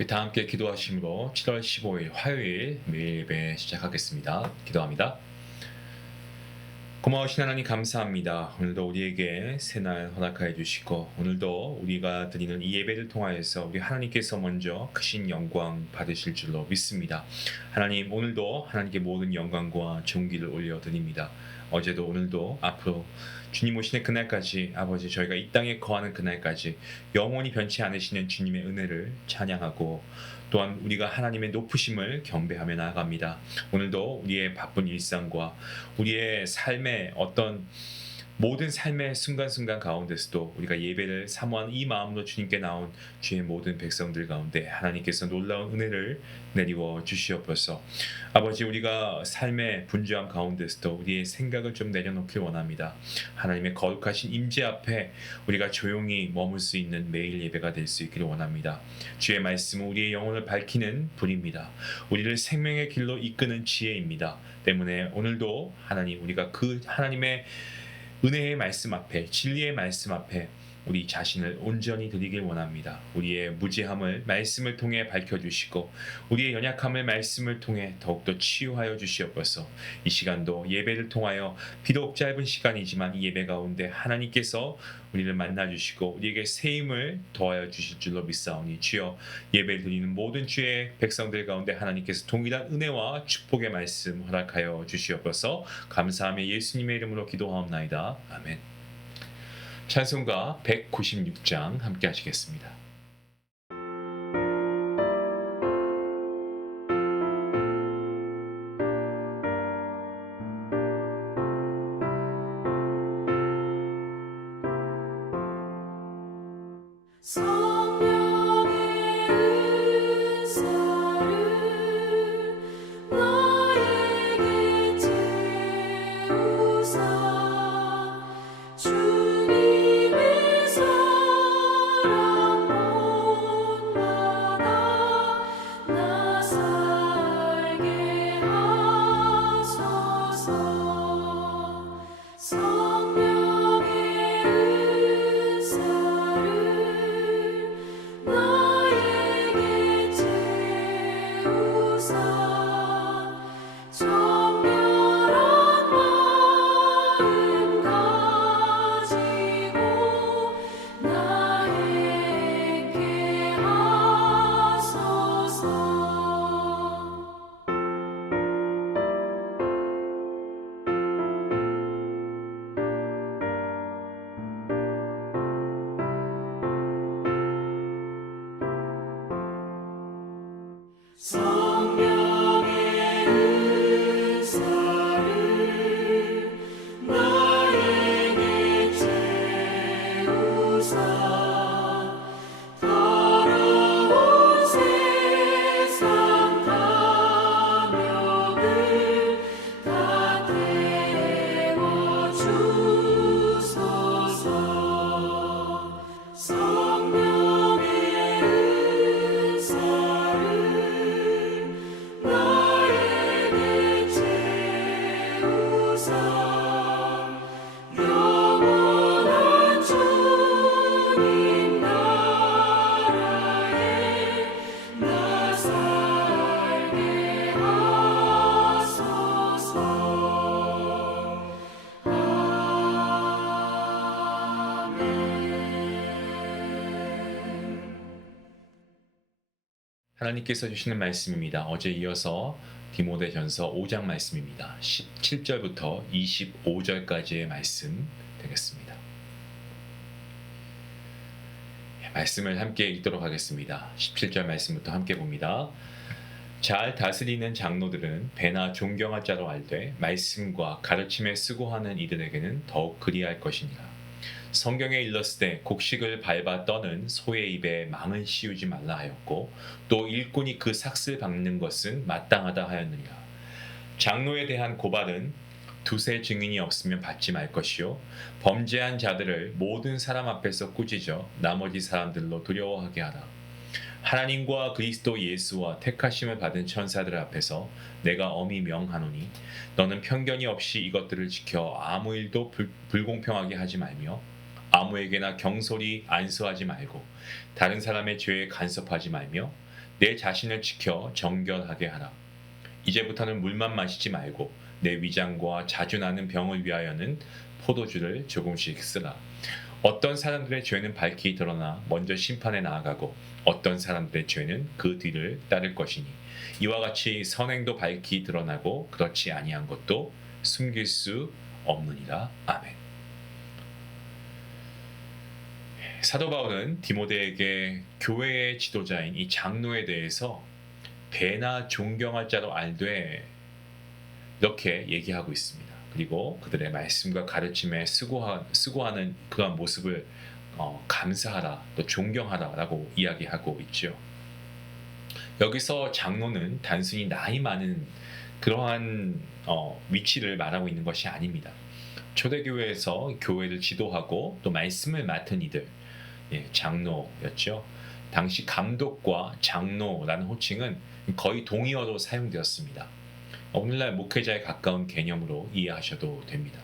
우리 다 함께 기도하심으로 7월 15일 화요일 매일 예배 시작하겠습니다. 기도합니다. 고마우신 하나님 감사합니다. 오늘도 우리에게 새날 허락하여 주시고 오늘도 우리가 드리는 이 예배를 통하여서 우리 하나님께서 먼저 크신 영광 받으실 줄로 믿습니다. 하나님 오늘도 하나님께 모든 영광과 존귀를 올려드립니다. 어제도 오늘도 앞으로 주님 오시는 그날까지 아버지 저희가 이 땅에 거하는 그날까지 영원히 변치 않으시는 주님의 은혜를 찬양하고 또한 우리가 하나님의 높으심을 경배하며 나아갑니다. 오늘도 우리의 바쁜 일상과 우리의 삶의 어떤 모든 삶의 순간순간 가운데서도 우리가 예배를 사모하는 이 마음으로 주님께 나온 주의 모든 백성들 가운데 하나님께서 놀라운 은혜를 내리워 주시옵소서. 아버지 우리가 삶의 분주함 가운데서도 우리의 생각을 좀 내려놓길 원합니다. 하나님의 거룩하신 임재 앞에 우리가 조용히 머물 수 있는 매일 예배가 될 수 있기를 원합니다. 주의 말씀은 우리의 영혼을 밝히는 불입니다. 우리를 생명의 길로 이끄는 지혜입니다. 때문에 오늘도 하나님 우리가 그 하나님의 은혜의 말씀 앞에 진리의 말씀 앞에 우리 자신을 온전히 드리길 원합니다. 우리의 무지함을 말씀을 통해 밝혀주시고 우리의 연약함을 말씀을 통해 더욱더 치유하여 주시옵소서. 이 시간도 예배를 통하여 비록 짧은 시간이지만 이 예배 가운데 하나님께서 우리를 만나주시고 우리에게 새 힘을 더하여 주실 줄로 믿사오니 주여 예배를 드리는 모든 주의 백성들 가운데 하나님께서 동일한 은혜와 축복의 말씀 허락하여 주시옵소서. 감사하며 예수님의 이름으로 기도하옵나이다. 아멘. 찬송가 196장 함께 하시겠습니다. 하나님께서 주시는 말씀입니다. 어제 이어서 디모데전서 5장 말씀입니다. 17절부터 25절까지의 말씀 되겠습니다. 말씀을 함께 읽도록 하겠습니다. 17절 말씀부터 함께 봅니다. 잘 다스리는 장로들은 배나 존경할 자로 알되 말씀과 가르침에 수고하는 이들에게는 더욱 그리할 것이니라. 성경에 일렀으되 곡식을 밟아 떠는 소의 입에 망을 씌우지 말라 하였고 또 일꾼이 그 삭슬 박는 것은 마땅하다 하였느니라. 장로에 대한 고발은 두세 증인이 없으면 받지 말 것이요 범죄한 자들을 모든 사람 앞에서 꾸짖어 나머지 사람들로 두려워하게 하라. 하나님과 그리스도 예수와 택하심을 받은 천사들 앞에서 내가 엄히 명하노니 너는 편견이 없이 이것들을 지켜 아무 일도 불공평하게 하지 말며 아무에게나 경솔히 안수하지 말고 다른 사람의 죄에 간섭하지 말며 내 자신을 지켜 정결하게 하라. 이제부터는 물만 마시지 말고 내 위장과 자주 나는 병을 위하여는 포도주를 조금씩 쓰라. 어떤 사람들의 죄는 밝히 드러나 먼저 심판에 나아가고 어떤 사람들의 죄는 그 뒤를 따를 것이니 이와 같이 선행도 밝히 드러나고 그렇지 아니한 것도 숨길 수 없느니라. 아멘. 사도 바울은 디모데에게 교회의 지도자인 이 장로에 대해서 배나 존경할 자로 알되 이렇게 얘기하고 있습니다. 그리고 그들의 말씀과 가르침에 수고하는 그러한 모습을 감사하라, 또 존경하라라고 이야기하고 있죠. 여기서 장로는 단순히 나이 많은 그러한 위치를 말하고 있는 것이 아닙니다. 초대교회에서 교회를 지도하고 또 말씀을 맡은 이들, 장로였죠. 당시 감독과 장로라는 호칭은 거의 동의어로 사용되었습니다. 오늘날 목회자에 가까운 개념으로 이해하셔도 됩니다.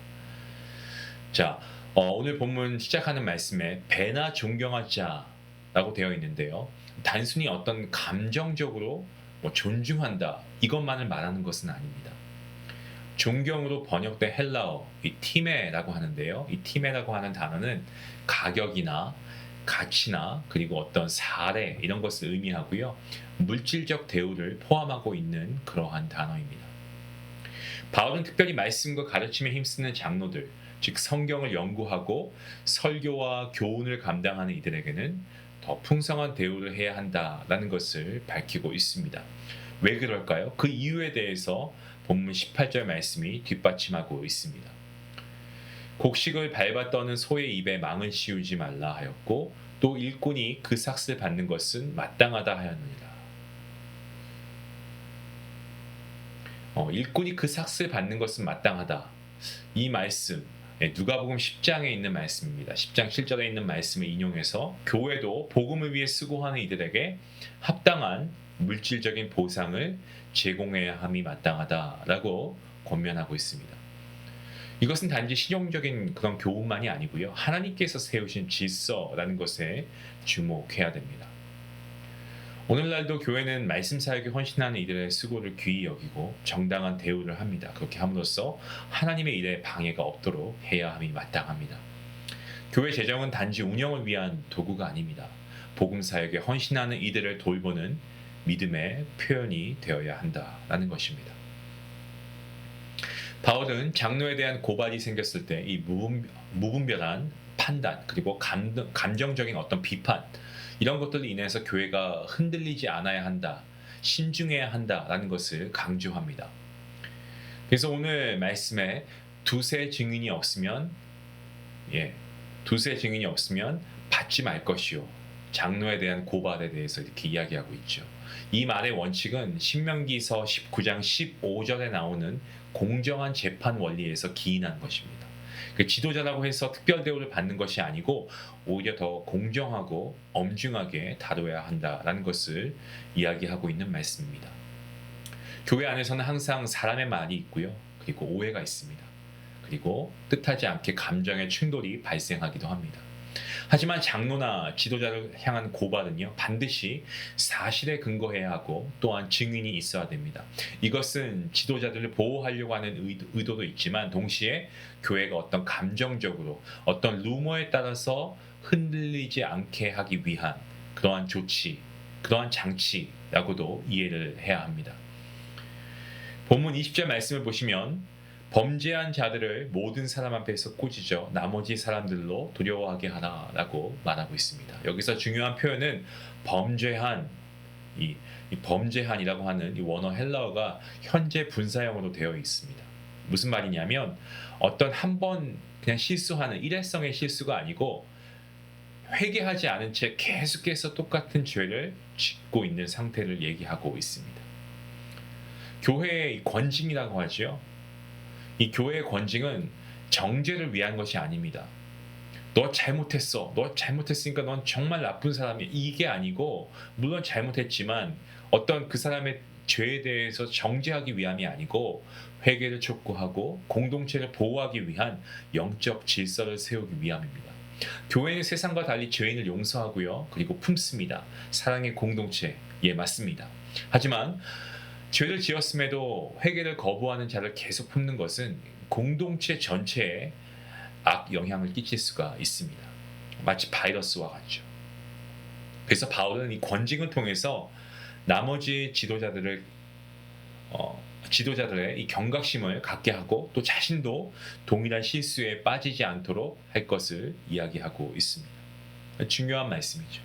자, 오늘 본문 시작하는 말씀에 배나 존경할 자라고 되어 있는데요. 단순히 어떤 감정적으로 존중한다 이것만을 말하는 것은 아닙니다. 존경으로 번역된 헬라어 이 티메라고 하는데요. 이 티메라고 하는 단어는 가격이나 가치나 그리고 어떤 사례 이런 것을 의미하고요. 물질적 대우를 포함하고 있는 그러한 단어입니다. 바울은 특별히 말씀과 가르침에 힘쓰는 장로들, 즉 성경을 연구하고 설교와 교훈을 감당하는 이들에게는 더 풍성한 대우를 해야 한다라는 것을 밝히고 있습니다. 왜 그럴까요? 그 이유에 대해서 본문 18절 말씀이 뒷받침하고 있습니다. 곡식을 밟아 떠는 소의 입에 망을 씌우지 말라 하였고 또 일꾼이 그 삭슬 받는 것은 마땅하다 하였느니라. 일꾼이 그 삭슬 받는 것은 마땅하다. 이 말씀 누가복음 10장에 있는 말씀입니다. 10장 7절에 있는 말씀을 인용해서 교회도 복음을 위해 수고하는 이들에게 합당한 물질적인 보상을 제공해야 함이 마땅하다라고 권면하고 있습니다. 이것은 단지 실용적인 그런 교훈만이 아니고요. 하나님께서 세우신 질서라는 것에 주목해야 됩니다. 오늘날도 교회는 말씀 사역에 헌신하는 이들의 수고를 귀히 여기고 정당한 대우를 합니다. 그렇게 함으로써 하나님의 일에 방해가 없도록 해야 함이 마땅합니다. 교회 재정은 단지 운영을 위한 도구가 아닙니다. 복음 사역에 헌신하는 이들을 돌보는 믿음의 표현이 되어야 한다라는 것입니다. 바울은 장로에 대한 고발이 생겼을 때 이 무분별한 판단 그리고 감정적인 어떤 비판 이런 것들로 인해서 교회가 흔들리지 않아야 한다, 신중해야 한다라는 것을 강조합니다. 그래서 오늘 말씀에 두세 증인이 없으면 받지 말 것이요. 장로에 대한 고발에 대해서 이렇게 이야기하고 있죠. 이 말의 원칙은 신명기서 19장 15절에 나오는 공정한 재판 원리에서 기인한 것입니다. 그 지도자라고 해서 특별 대우를 받는 것이 아니고 오히려 더 공정하고 엄중하게 다뤄야 한다라는 것을 이야기하고 있는 말씀입니다. 교회 안에서는 항상 사람의 말이 있고요. 그리고 오해가 있습니다. 그리고 뜻하지 않게 감정의 충돌이 발생하기도 합니다. 하지만 장로나 지도자를 향한 고발은요, 반드시 사실에 근거해야 하고 또한 증인이 있어야 됩니다. 이것은 지도자들을 보호하려고 하는 의도도 있지만 동시에 교회가 어떤 감정적으로 어떤 루머에 따라서 흔들리지 않게 하기 위한 그러한 조치, 그러한 장치라고도 이해를 해야 합니다. 본문 20절 말씀을 보시면 범죄한 자들을 모든 사람 앞에서 꾸짖어 나머지 사람들로 두려워하게 하라라고 말하고 있습니다. 여기서 중요한 표현은 범죄한 이 범죄한이라고 하는 이 원어 헬라어가 현재 분사형으로 되어 있습니다. 무슨 말이냐면 어떤 한 번 그냥 실수하는 일회성의 실수가 아니고 회개하지 않은 채 계속해서 똑같은 죄를 짓고 있는 상태를 얘기하고 있습니다. 교회의 권징이라고 하죠. 이 교회의 권징은 정죄를 위한 것이 아닙니다. 너 잘못했어. 너 잘못했으니까 넌 정말 나쁜 사람이야. 이게 아니고 물론 잘못했지만 어떤 그 사람의 죄에 대해서 정죄하기 위함이 아니고 회개를 촉구하고 공동체를 보호하기 위한 영적 질서를 세우기 위함입니다. 교회는 세상과 달리 죄인을 용서하고요. 그리고 품습니다. 사랑의 공동체. 예, 맞습니다. 하지만 죄를 지었음에도 회개를 거부하는 자를 계속 품는 것은 공동체 전체에 악 영향을 끼칠 수가 있습니다. 마치 바이러스와 같죠. 그래서 바울은 이 권징을 통해서 나머지 지도자들의 이 경각심을 갖게 하고 또 자신도 동일한 실수에 빠지지 않도록 할 것을 이야기하고 있습니다. 중요한 말씀이죠.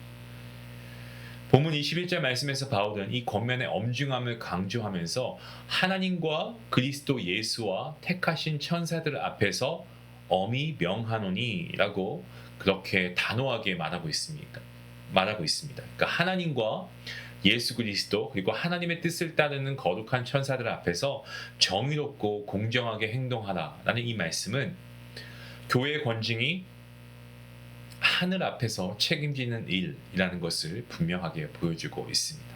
본문 21절 말씀에서 바울은 이 권면의 엄중함을 강조하면서 하나님과 그리스도 예수와 택하신 천사들 앞에서 엄히 명하노니 라고 그렇게 단호하게 말하고 있습니다. 그러니까 하나님과 예수 그리스도 그리고 하나님의 뜻을 따르는 거룩한 천사들 앞에서 정의롭고 공정하게 행동하라라는 이 말씀은 교회의 권징이 하늘 앞에서 책임지는 일이라는 것을 분명하게 보여주고 있습니다.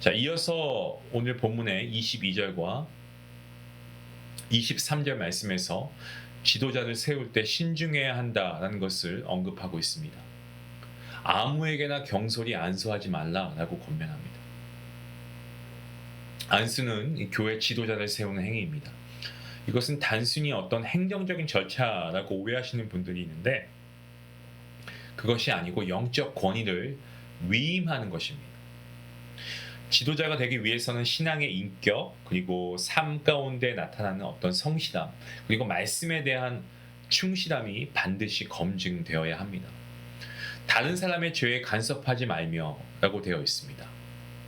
자, 이어서 오늘 본문의 22절과 23절 말씀에서 지도자를 세울 때 신중해야 한다라는 것을 언급하고 있습니다. 아무에게나 경솔히 안수하지 말라라고 권면합니다. 안수는 교회 지도자를 세우는 행위입니다. 이것은 단순히 어떤 행정적인 절차라고 오해하시는 분들이 있는데 그것이 아니고 영적 권위를 위임하는 것입니다. 지도자가 되기 위해서는 신앙의 인격 그리고 삶 가운데 나타나는 어떤 성실함 그리고 말씀에 대한 충실함이 반드시 검증되어야 합니다. 다른 사람의 죄에 간섭하지 말며 라고 되어 있습니다.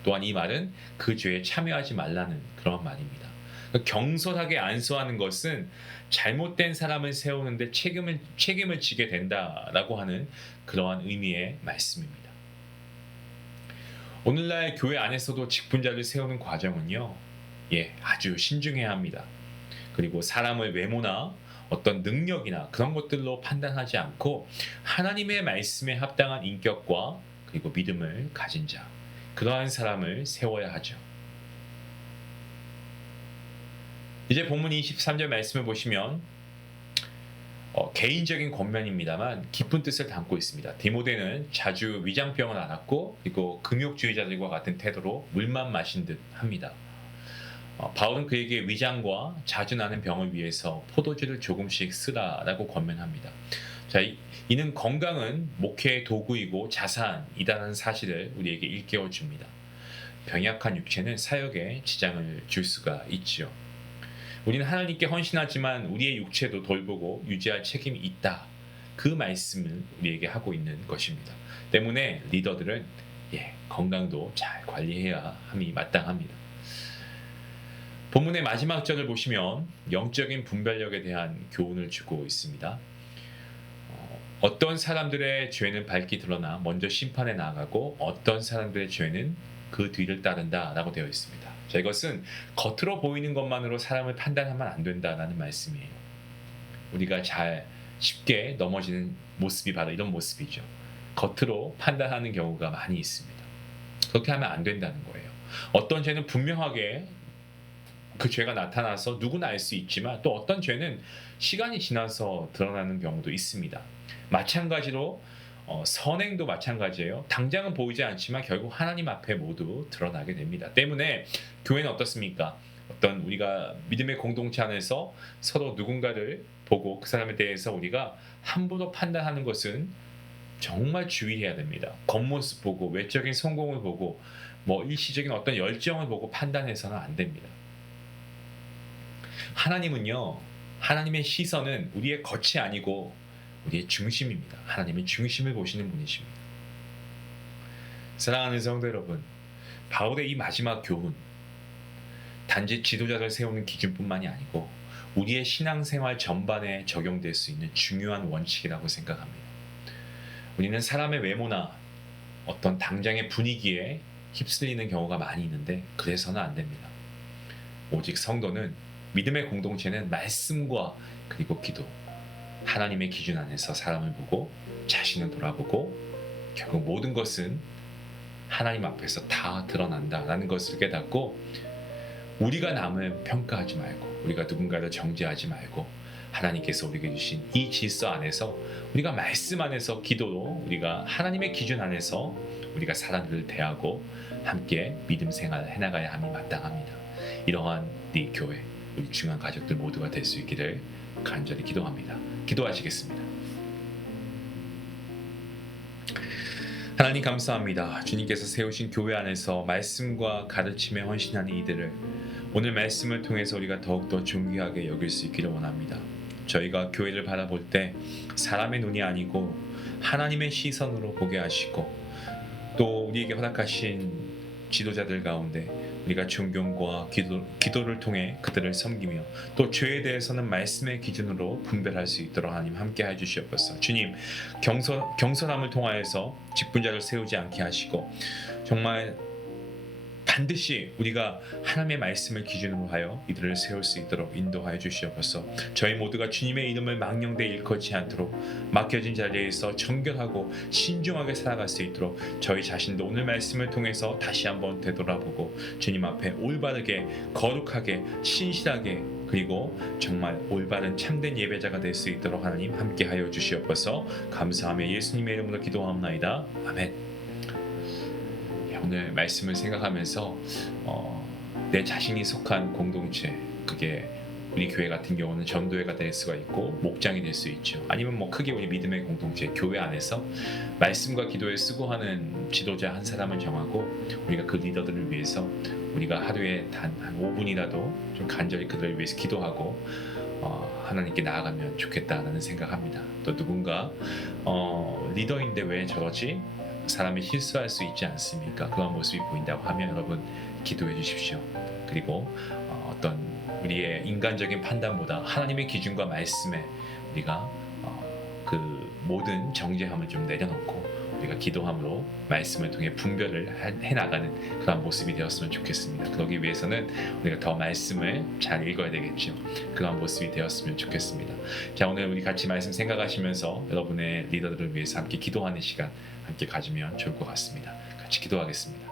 또한 이 말은 그 죄에 참여하지 말라는 그런 말입니다. 경솔하게 안수하는 것은 잘못된 사람을 세우는데 책임을 지게 된다라고 하는 그러한 의미의 말씀입니다. 오늘날 교회 안에서도 직분자를 세우는 과정은요, 아주 신중해야 합니다. 그리고 사람의 외모나 어떤 능력이나 그런 것들로 판단하지 않고 하나님의 말씀에 합당한 인격과 그리고 믿음을 가진 자, 그러한 사람을 세워야 하죠. 이제 본문 23절 말씀을 보시면 개인적인 권면입니다만 깊은 뜻을 담고 있습니다. 디모데는 자주 위장병을 앓았고 그리고 금욕주의자들과 같은 태도로 물만 마신 듯 합니다. 바울은 그에게 위장과 자주 나는 병을 위해서 포도주를 조금씩 쓰라라고 권면합니다. 자, 이는 건강은 목회의 도구이고 자산이라는 사실을 우리에게 일깨워 줍니다. 병약한 육체는 사역에 지장을 줄 수가 있지요. 우리는 하나님께 헌신하지만 우리의 육체도 돌보고 유지할 책임이 있다. 그 말씀을 우리에게 하고 있는 것입니다. 때문에 리더들은 건강도 잘 관리해야 함이 마땅합니다. 본문의 마지막 절을 보시면 영적인 분별력에 대한 교훈을 주고 있습니다. 어떤 사람들의 죄는 밝히 드러나 먼저 심판에 나아가고 어떤 사람들의 죄는 그 뒤를 따른다라고 되어 있습니다. 자, 이것은 겉으로 보이는 것만으로 사람을 판단하면 안 된다라는 말씀이에요. 우리가 쉽게 넘어지는 모습이 바로 이런 모습이죠. 겉으로 판단하는 경우가 많이 있습니다. 그렇게 하면 안 된다는 거예요. 어떤 죄는 분명하게 그 죄가 나타나서 누구나 알 수 있지만 또 어떤 죄는 시간이 지나서 드러나는 경우도 있습니다. 마찬가지로 선행도 마찬가지예요. 당장은 보이지 않지만 결국 하나님 앞에 모두 드러나게 됩니다. 때문에 교회는 어떻습니까? 어떤 우리가 믿음의 공동체 안에서 서로 누군가를 보고 그 사람에 대해서 우리가 함부로 판단하는 것은 정말 주의해야 됩니다. 겉모습 보고 외적인 성공을 보고 일시적인 어떤 열정을 보고 판단해서는 안 됩니다. 하나님은요, 하나님의 시선은 우리의 겉이 아니고 우리의 중심입니다. 하나님의 중심을 보시는 분이십니다. 사랑하는 성도 여러분, 바울의 이 마지막 교훈, 단지 지도자를 세우는 기준뿐만이 아니고 우리의 신앙생활 전반에 적용될 수 있는 중요한 원칙이라고 생각합니다. 우리는 사람의 외모나 어떤 당장의 분위기에 휩쓸리는 경우가 많이 있는데 그래서는 안 됩니다. 오직 성도는 믿음의 공동체는 말씀과 그리고 기도, 하나님의 기준 안에서 사람을 보고 자신을 돌아보고 결국 모든 것은 하나님 앞에서 다 드러난다라는 것을 깨닫고 우리가 남을 평가하지 말고 우리가 누군가를 정죄하지 말고 하나님께서 우리에게 주신 이 질서 안에서 우리가 말씀 안에서 기도로 우리가 하나님의 기준 안에서 우리가 사람들을 대하고 함께 믿음 생활을 해나가야 함이 마땅합니다. 이러한 네 교회, 우리 중요한 가족들 모두가 될 수 있기를 간절히 기도합니다. 기도하시겠습니다. 하나님 감사합니다. 주님께서 세우신 교회 안에서 말씀과 가르침에 헌신하는 이들을 오늘 말씀을 통해서 우리가 더욱더 존귀하게 여길 수 있기를 원합니다. 저희가 교회를 바라볼 때 사람의 눈이 아니고 하나님의 시선으로 보게 하시고 또 우리에게 허락하신 지도자들 가운데 우리가 존경과 기도를 통해 그들을 섬기며 또 죄에 대해서는 말씀의 기준으로 분별할 수 있도록 하나님 함께 해주시옵소서. 주님, 경선함을 통하여서 직분자를 세우지 않게 하시고 정말 반드시 우리가 하나님의 말씀을 기준으로 하여 이들을 세울 수 있도록 인도하여 주시옵소서. 저희 모두가 주님의 이름을 망령되이 일컫지 않도록 맡겨진 자리에서 정결하고 신중하게 살아갈 수 있도록 저희 자신도 오늘 말씀을 통해서 다시 한번 되돌아보고 주님 앞에 올바르게 거룩하게 신실하게 그리고 정말 올바른 참된 예배자가 될 수 있도록 하나님 함께하여 주시옵소서. 감사하며 예수님의 이름으로 기도하옵나이다. 아멘. 오늘 말씀을 생각하면서 내 자신이 속한 공동체, 그게 우리 교회 같은 경우는 전도회가 될 수가 있고 목장이 될 수 있죠. 아니면 뭐 크게 우리 믿음의 공동체, 교회 안에서 말씀과 기도에 수고하는 지도자 한 사람을 정하고 우리가 그 리더들을 위해서 우리가 하루에 단 한 5분이라도 좀 간절히 그들을 위해서 기도하고 하나님께 나아가면 좋겠다라는 생각합니다. 또 누군가 리더인데 왜 저러지? 사람이 실수할 수 있지 않습니까? 그런 모습이 보인다고 하면 여러분 기도해 주십시오. 그리고 어떤 우리의 인간적인 판단보다 하나님의 기준과 말씀에 우리가 그 모든 정죄함을 좀 내려놓고 우리가 기도함으로 말씀을 통해 분별을 해나가는 그런 모습이 되었으면 좋겠습니다. 그러기 위해서는 우리가 더 말씀을 잘 읽어야 되겠죠. 그런 모습이 되었으면 좋겠습니다. 자, 오늘 우리 같이 말씀 생각하시면서 여러분의 리더들을 위해서 함께 기도하는 시간 함께 가지면 좋을 것 같습니다. 같이 기도하겠습니다.